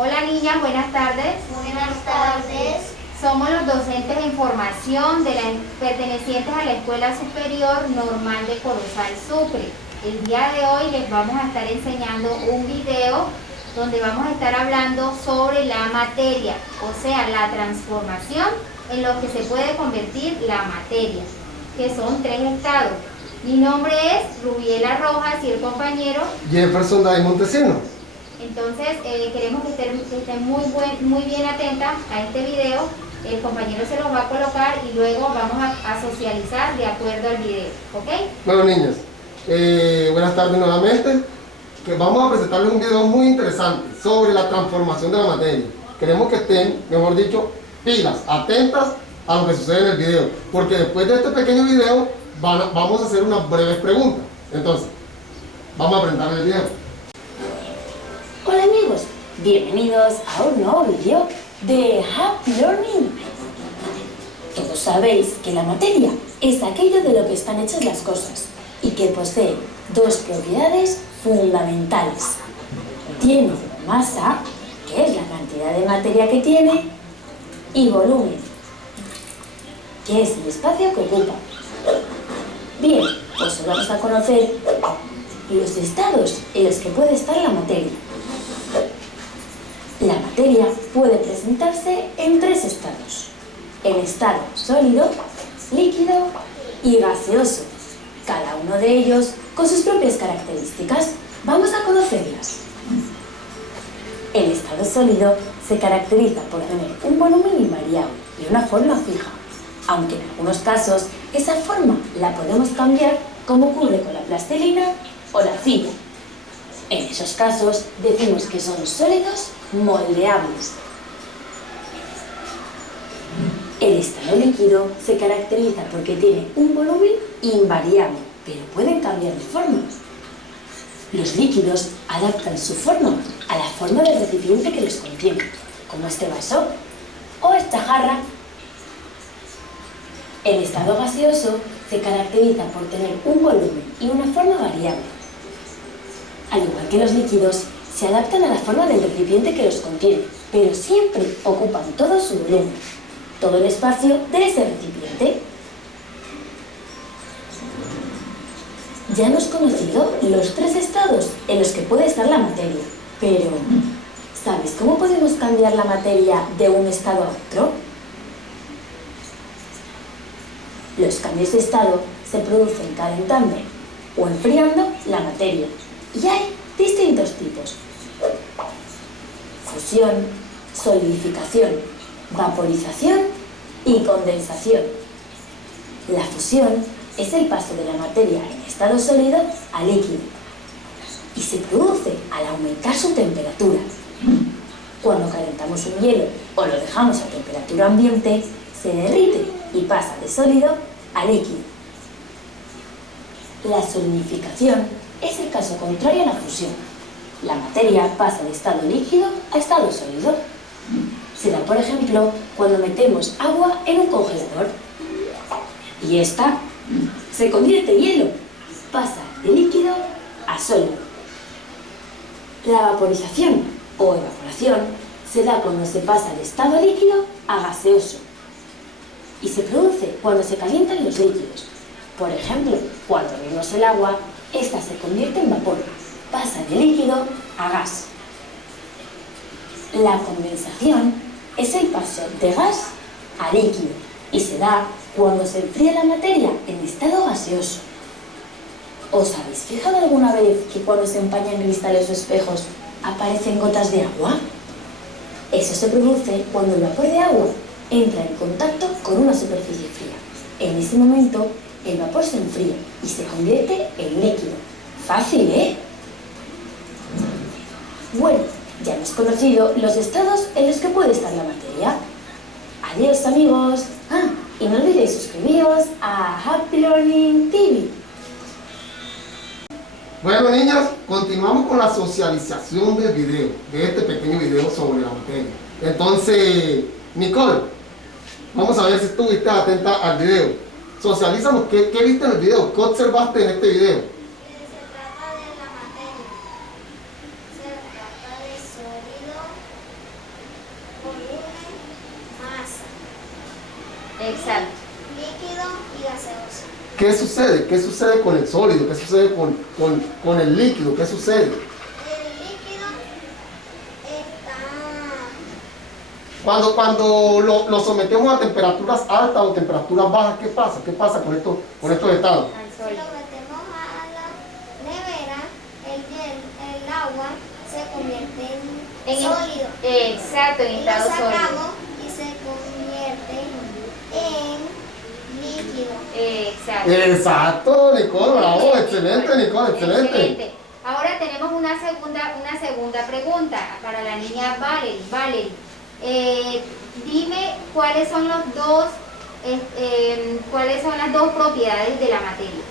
Hola niñas, buenas tardes. Buenas tardes. Somos los docentes en formación pertenecientes a la Escuela Superior Normal de Corozal Sucre. El día de hoy les vamos a estar enseñando un video donde vamos a estar hablando sobre la materia, o sea, la transformación en lo que se puede convertir la materia, que son 3 estados. Mi nombre es Rubiela Rojas y el compañero Jefferson David Montesino. Entonces, queremos que estén muy bien atentas a este video. El compañero se los va a colocar y luego vamos a socializar de acuerdo al video, ¿ok? Bueno, niñas, buenas tardes nuevamente. Que vamos a presentarles un video muy interesante sobre la transformación de la materia. Queremos que estén, mejor dicho, pilas, atentas a lo que sucede en el video, porque después de este pequeño video vamos a hacer unas breves preguntas. Entonces, vamos a presentar el video. Hola amigos, bienvenidos a un nuevo vídeo de Happy Learning. Todos sabéis que la materia es aquello de lo que están hechas las cosas y que posee 2 propiedades fundamentales. Tiene masa, que es la cantidad de materia que tiene, y volumen, que es el espacio que ocupa. Bien, pues hoy vamos a conocer los estados en los que puede estar la materia. La materia puede presentarse en 3 estados: en estado sólido, líquido y gaseoso, cada uno de ellos con sus propias características. Vamos a conocerlas. El estado sólido se caracteriza por tener un volumen invariable y una forma fija, aunque en algunos casos esa forma la podemos cambiar, como ocurre con la plastilina o la arcilla. En esos casos decimos que son sólidos moldeables. El estado líquido se caracteriza porque tiene un volumen invariable, pero pueden cambiar de forma. Los líquidos adaptan su forma a la forma del recipiente que los contiene, como este vaso o esta jarra. El estado gaseoso se caracteriza por tener un volumen y una forma variable. Al igual que los líquidos, se adaptan a la forma del recipiente que los contiene, pero siempre ocupan todo su volumen, todo el espacio de ese recipiente. Ya hemos conocido los 3 estados en los que puede estar la materia, pero ¿sabes cómo podemos cambiar la materia de un estado a otro? Los cambios de estado se producen calentando o enfriando la materia, y hay distintos tipos: fusión, solidificación, vaporización y condensación. La fusión es el paso de la materia en estado sólido a líquido y se produce al aumentar su temperatura. Cuando calentamos un hielo o lo dejamos a temperatura ambiente, se derrite y pasa de sólido a líquido. La solidificación es el caso contrario a la fusión. La materia pasa de estado líquido a estado sólido. Se da, por ejemplo, cuando metemos agua en un congelador y esta se convierte en hielo, pasa de líquido a sólido. La vaporización o evaporación se da cuando se pasa de estado líquido a gaseoso y se produce cuando se calientan los líquidos. Por ejemplo, cuando hervimos el agua, esta se convierte en vapor, pasa de líquido a gas. La condensación es el paso de gas a líquido y se da cuando se enfría la materia en estado gaseoso. ¿Os habéis fijado alguna vez que cuando se empañan cristales o espejos aparecen gotas de agua? Eso se produce cuando el vapor de agua entra en contacto con una superficie fría. En ese momento el vapor se enfría y se convierte en líquido. Fácil, ¿eh? Bueno, ya hemos conocido los estados en los que puede estar la materia. Adiós amigos. Y no olvidéis suscribiros a Happy Learning TV. Bueno, niñas, continuamos con la socialización del video, de este pequeño video sobre la materia. Entonces, Nicole, vamos a ver si estuviste atenta al video. Socialízanos, ¿qué viste en el video? ¿Qué observaste en este video? Se trata de la materia. Se trata de sólido, Exacto. líquido y gaseoso. ¿Qué sucede? ¿Qué sucede con el sólido? ¿Qué sucede con el líquido? ¿Qué sucede? El líquido está... Cuando lo sometemos a temperaturas altas o temperaturas bajas, ¿qué pasa? ¿Qué pasa con estos estados? Al Si sólido. lo metemos a la nevera, el agua se convierte en sólido. Exacto, en Y lo estado sólido. sacamos y se convierte en líquido. Exacto. Exacto, Nicole, bravo, excelente, Nicole, excelente. Excelente. Ahora tenemos una segunda pregunta para la niña Valerie. Valerie, dime cuáles son las dos propiedades de la materia.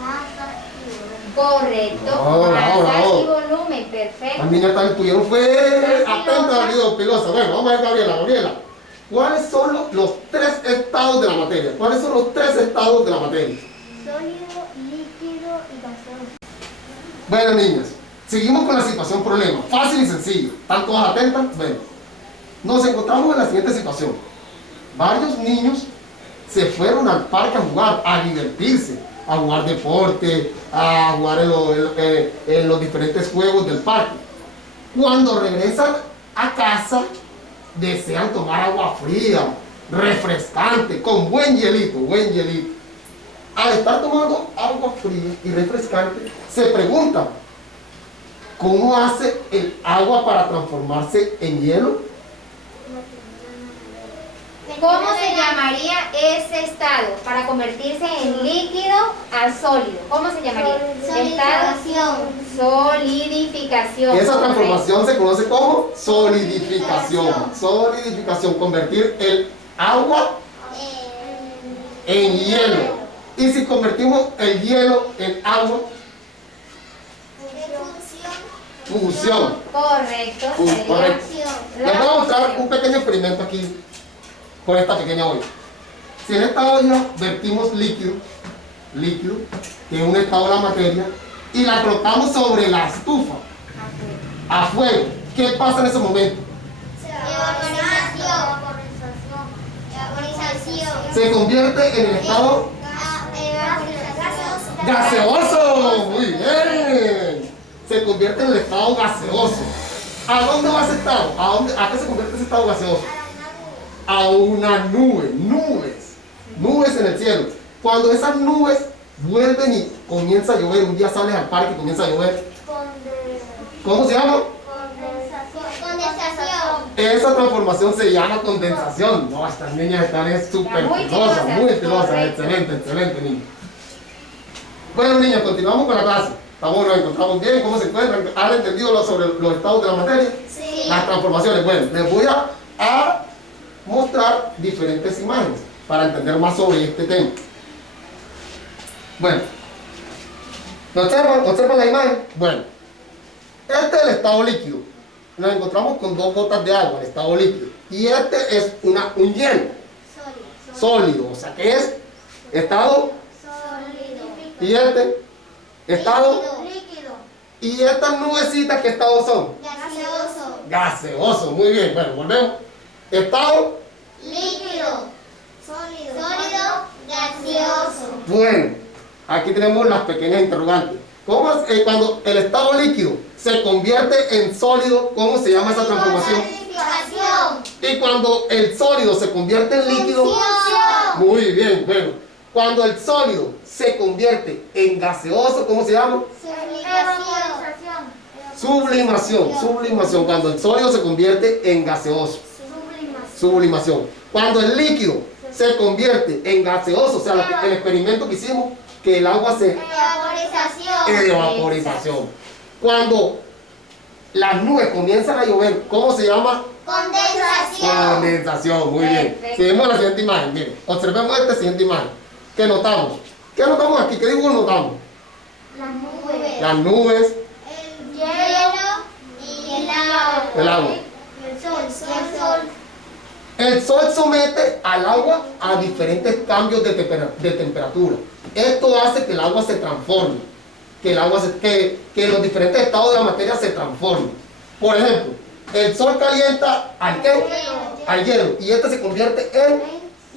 Masa y volumen. Correcto. Bravo, bravo, Masa bravo. y volumen, perfecto. Las niñas también pudieron, fue atenta a la vida pilosa. Bueno, vamos a ver, Gabriela. ¿Cuáles son los tres estados de la materia? ¿Cuáles son los tres estados de la materia? Sólido, líquido y gaseoso. Bueno, niñas, seguimos con la situación problema. Fácil y sencillo. ¿Están todas atentas? Bueno, nos encontramos en la siguiente situación. Varios niños se fueron al parque a jugar, a divertirse, a jugar deporte, a jugar en los diferentes juegos del parque. Cuando regresan a casa, desean tomar agua fría, refrescante, con buen hielito, buen hielito. Al estar tomando agua fría y refrescante, se preguntan, ¿cómo hace el agua para transformarse en hielo? ¿Cómo se llamaría ese estado para convertirse en líquido a sólido? ¿Cómo se llamaría? Solidificación. Solidificación. Esa correcto. transformación se conoce como solidificación. Solidificación, convertir el agua en hielo. Y si convertimos el hielo en agua, fusión. Correcto. Sería Correcto. Les voy a mostrar un pequeño experimento aquí con esta pequeña olla. Si en esta olla vertimos líquido, que es un estado de la materia, y la colocamos sobre la estufa, a fuego, ¿qué pasa en ese momento? Evaporización. Se convierte en el estado gaseoso. Muy bien. Se convierte en el estado gaseoso. ¿A dónde va ese estado? ¿A qué se convierte ese estado gaseoso? A una nube, nubes en el cielo. Cuando esas nubes vuelven y comienza a llover, un día sales al parque y comienza a llover, ¿cómo se llama? Condensación. Esa transformación se llama condensación. No, estas niñas están súper muy pilosas, pilosas, muy pilosas, correcto. excelente niñas. Bueno niñas, continuamos con la clase. Nos encontramos bien, ¿cómo se encuentran? ¿Han entendido sobre los estados de la materia? Sí. Las transformaciones. Bueno, les voy a mostrar diferentes imágenes para entender más sobre este tema. Bueno, ¿observan la imagen? Bueno, este es el estado líquido. Nos encontramos con dos gotas de agua, el estado líquido. Y este es un hielo sólido, o sea que es estado, y este estado, Líquido. y estas nubecitas, ¿qué estado son? Gaseoso. Gaseoso, muy bien, bueno, volvemos. Estado, Líquido. Sólido. Gaseoso. bueno, aquí tenemos las pequeñas interrogantes. ¿Cómo es, cuando el estado líquido se convierte en sólido, cómo se llama esa transformación? Solidificación. Y cuando el sólido se convierte en líquido, Fusión. muy bien, bueno, cuando el sólido se convierte en gaseoso, ¿cómo se llama? Sublimación, cuando el sólido se convierte en gaseoso. Sublimación. Cuando el líquido se convierte en gaseoso, o sea, el experimento que hicimos, que el agua se evaporización. Cuando las nubes comienzan a llover, ¿cómo se llama? Condensación. Condensación, muy bien. Perfecto. Seguimos la siguiente imagen, miren, observemos esta siguiente imagen. ¿Qué notamos? ¿Qué notamos aquí? ¿Qué dibujo notamos? Las nubes. Las nubes, El hielo y el agua. el agua. El sol. El sol somete al agua a diferentes cambios de temperatura. Esto hace que el agua se transforme, que los diferentes estados de la materia se transformen. Por ejemplo, el sol calienta al ¿qué? Al hielo, y este se convierte en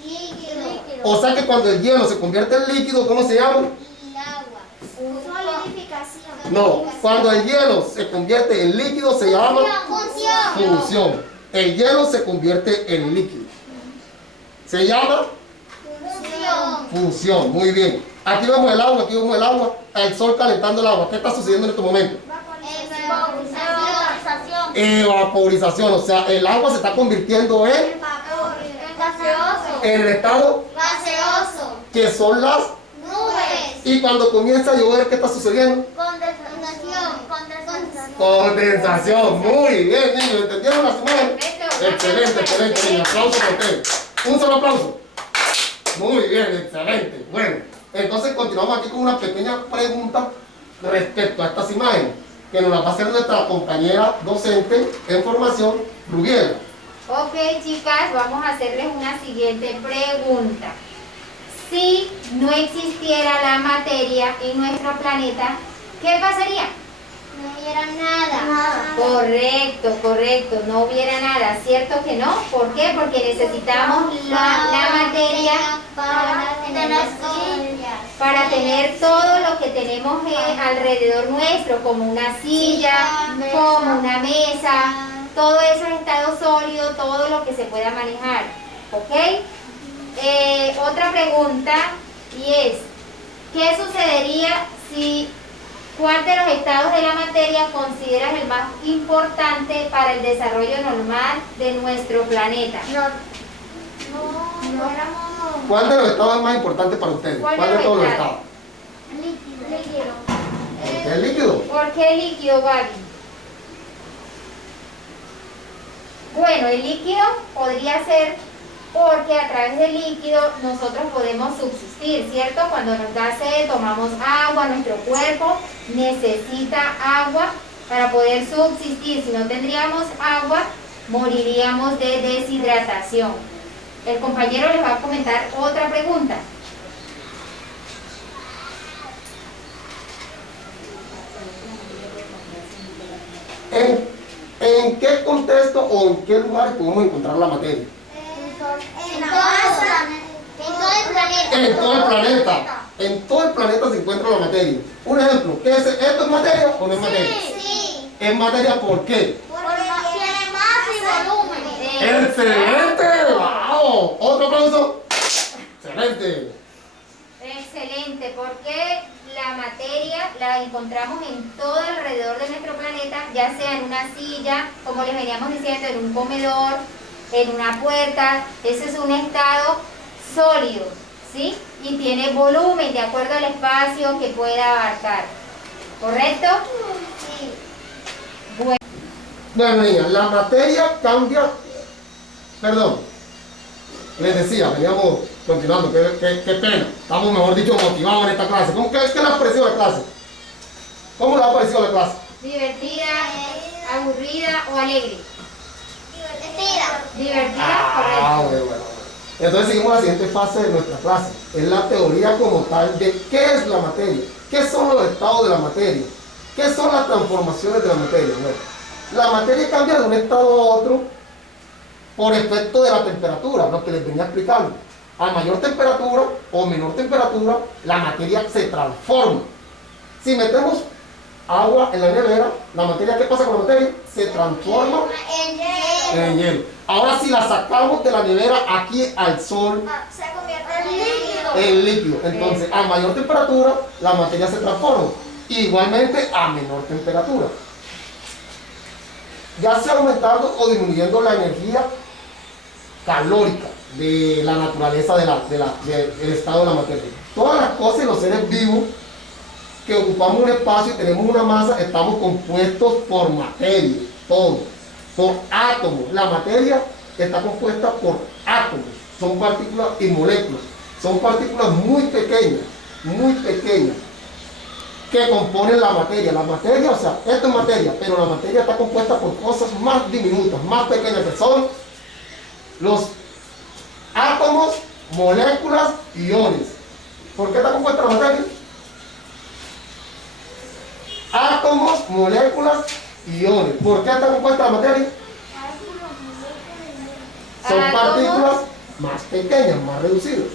Líquido. O sea que cuando el hielo se convierte en líquido, ¿cómo se llama? El agua. Solidificación. No, cuando el hielo se convierte en líquido se llama Función. fusión. El hielo se convierte en líquido. Se llama Función. fusión. Muy bien. Aquí vemos el agua, aquí vemos el agua, el sol calentando el agua. ¿Qué está sucediendo en este momento? Vaporización. Evaporización, o sea, el agua se está convirtiendo en Gaseoso. el estado Gaseoso. que son las... Nubes. Y cuando comienza a llover, ¿qué está sucediendo? Condensación. Condensación. Muy bien, niños. ¿Entendieron las imágenes? Perfecto. Excelente, excelente, niños. Aplauso para ustedes. Un solo aplauso. Muy bien, excelente. Bueno, entonces continuamos aquí con una pequeña pregunta respecto a estas imágenes, que nos las va a hacer nuestra compañera docente en formación, Rubiela. Ok, chicas, vamos a hacerles una siguiente pregunta. Si no existiera la materia en nuestro planeta, ¿qué pasaría? No hubiera nada. Correcto, correcto, no hubiera nada, ¿cierto que no? ¿Por qué? Porque necesitamos la materia para tener todo lo que tenemos alrededor nuestro, como una silla, como una mesa, todo eso es estado sólido, todo lo que se pueda manejar, ¿ok? Otra pregunta, y es, ¿qué sucedería si... ¿Cuál de los estados de la materia consideras el más importante para el desarrollo normal de nuestro planeta? ¿Cuál de los estados es más importante para ustedes? ¿Cuál ¿Cuál de de los todos los estados? estados? Líquido. ¿El líquido? ¿Por qué líquido, Gaby? Bueno, el líquido podría ser porque a través del líquido nosotros podemos subsistir, ¿cierto? Cuando nos da sed, tomamos agua, nuestro cuerpo necesita agua para poder subsistir. Si no tendríamos agua, moriríamos de deshidratación. El compañero les va a comentar otra pregunta. ¿En qué contexto o en qué lugar podemos encontrar la materia? En todo el planeta. En todo el planeta. En todo el planeta se encuentra la materia. Un ejemplo, ¿esto es materia o no es materia? Sí. ¿Es materia por qué? Porque tiene masa y volumen. ¡Excelente! ¡Wow! ¿Otro aplauso? ¡Excelente! Excelente, porque la materia la encontramos en todo alrededor de nuestro planeta, ya sea en una silla, como les veníamos diciendo, en un comedor, en una puerta. Ese es un estado sólido, ¿sí? Y tiene volumen de acuerdo al espacio que pueda abarcar. ¿Correcto? Sí. Bueno, niñas, la materia cambia. Perdón, les decía, veníamos continuando, qué pena. Estamos, mejor dicho, motivados en esta clase. ¿Qué les ha parecido la clase? ¿Cómo les ha parecido la clase? Divertida, aburrida o alegre. Divertida. Divertida, correcto. Bueno. Entonces seguimos la siguiente fase de nuestra clase. Es la teoría como tal de qué es la materia, qué son los estados de la materia, qué son las transformaciones de la materia. Bueno, la materia cambia de un estado a otro por efecto de la temperatura, lo que les venía explicando. A mayor temperatura o menor temperatura, la materia se transforma. Si metemos agua en la nevera, la materia, ¿qué pasa con la materia? Se transforma en hielo. Ahora si la sacamos de la nevera aquí al sol, Se convierte en líquido. en líquido. Entonces, a mayor temperatura, la materia se transforma. Igualmente a menor temperatura. Ya sea aumentando o disminuyendo la energía calórica de la naturaleza del estado de la materia. Todas las cosas y los seres vivos que ocupamos un espacio y tenemos una masa, estamos compuestos por materia, todo, por átomos. La materia está compuesta por átomos, son partículas y moléculas, son partículas muy pequeñas, que componen la materia. La materia, o sea, esto es materia, pero la materia está compuesta por cosas más diminutas, más pequeñas, que son los átomos, moléculas y iones. ¿Por qué está compuesta la materia? Átomos, moléculas y iones. ¿Por qué está compuesta la materia? Son Átomos. partículas más pequeñas, más reducidas.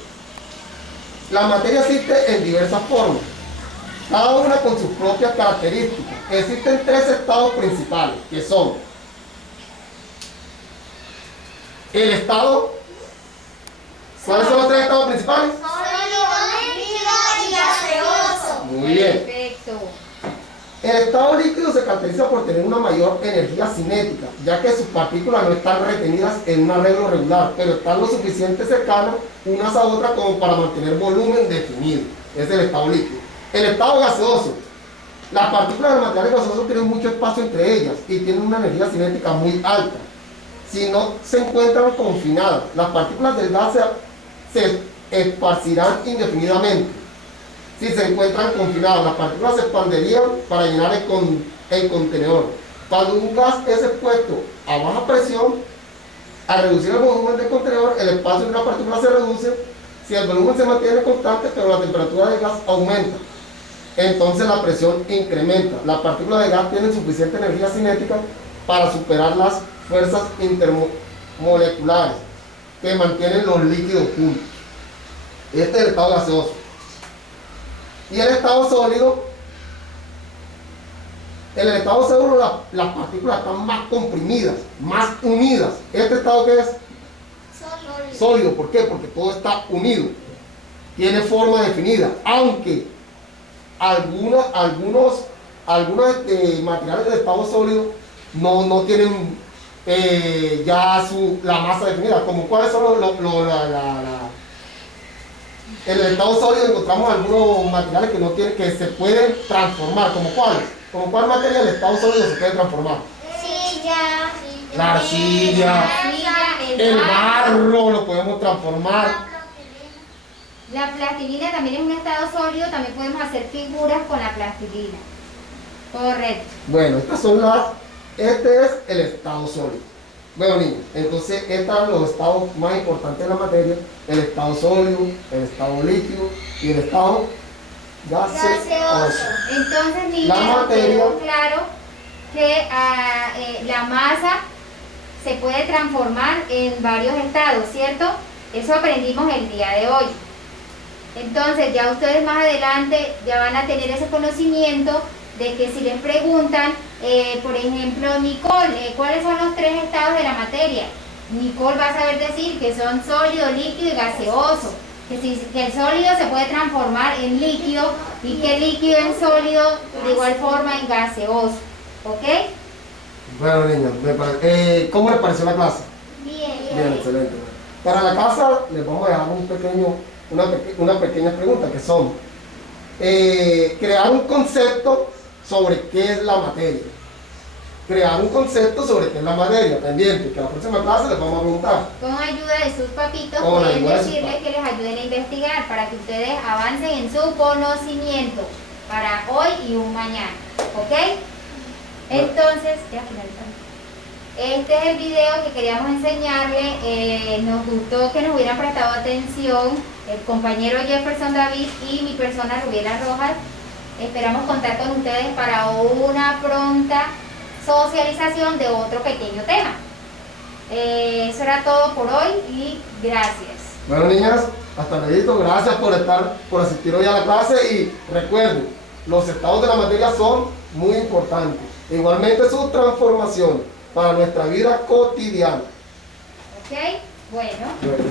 La materia existe en diversas formas, cada una con sus propias características. Existen tres estados principales, que son el estado. ¿Cuáles son los tres estados principales? Sólido, líquido y gaseoso. Muy bien. Perfecto. El estado líquido se caracteriza por tener una mayor energía cinética, ya que sus partículas no están retenidas en un arreglo regular, pero están lo suficiente cercanas unas a otras como para mantener volumen definido. Es el estado líquido. El estado gaseoso. Las partículas del material gaseoso tienen mucho espacio entre ellas y tienen una energía cinética muy alta. Si no se encuentran confinadas, las partículas del gas se esparcirán indefinidamente. Si se encuentran confinadas, las partículas se expanderían para llenar el contenedor. Cuando un gas es expuesto a baja presión, al reducir el volumen del contenedor, el espacio de una partícula se reduce. Si el volumen se mantiene constante, pero la temperatura del gas aumenta, entonces la presión incrementa. Las partículas de gas tienen suficiente energía cinética para superar las fuerzas intermoleculares que mantienen los líquidos juntos. Este es el estado gaseoso. Y el estado sólido, en el estado sólido las partículas están más comprimidas, más unidas. ¿Este estado qué es? Sólido. ¿Por qué? Porque todo está unido, tiene forma definida, aunque algunos materiales del estado sólido no tienen ya la masa definida. Como cuáles son en el estado sólido encontramos algunos materiales que se pueden transformar. ¿Como cuáles? ¿Como cuál materia del estado sólido se puede transformar? Silla. La arcilla, el barro lo podemos transformar. La plastilina también es un estado sólido, también podemos hacer figuras con la plastilina. Correcto. Bueno, este es el estado sólido. Bueno, niños, entonces estos son los estados más importantes de la materia: el estado sólido, el estado líquido y el estado gaseoso. Entonces, niños, La materia- tenemos claro que la masa se puede transformar en varios estados, ¿cierto? Eso aprendimos el día de hoy. Entonces, ya ustedes más adelante ya van a tener ese conocimiento de que si les preguntan, por ejemplo, Nicole, ¿cuáles son los tres estados de la materia? Nicole va a saber decir que son sólido, líquido y gaseoso. Que el sólido se puede transformar en líquido y que el líquido en sólido de igual forma en gaseoso. ¿Ok? Bueno, niños, ¿cómo les pareció la clase? Bien. Excelente. Para la casa les vamos a dejar una pequeña pregunta, que son crear un concepto sobre qué es la materia. Crear un concepto sobre qué es la materia, pendiente, que la próxima clase les vamos a preguntar. Con ayuda de sus papitos Con pueden ayuda de sus decirles que les ayuden a investigar para que ustedes avancen en su conocimiento para hoy y un mañana. ¿Ok? Entonces, ya finalizamos. Este es el video que queríamos enseñarle. Nos gustó que nos hubieran prestado atención el compañero Jefferson David y mi persona Rubiela Rojas. Esperamos contar con ustedes para una pronta socialización de otro pequeño tema. Eso era todo por hoy y gracias. Bueno, niñas, hasta luego. Gracias por asistir hoy a la clase, y recuerden, los estados de la materia son muy importantes. Igualmente su transformación para nuestra vida cotidiana. ¿Ok? Bueno. Bueno.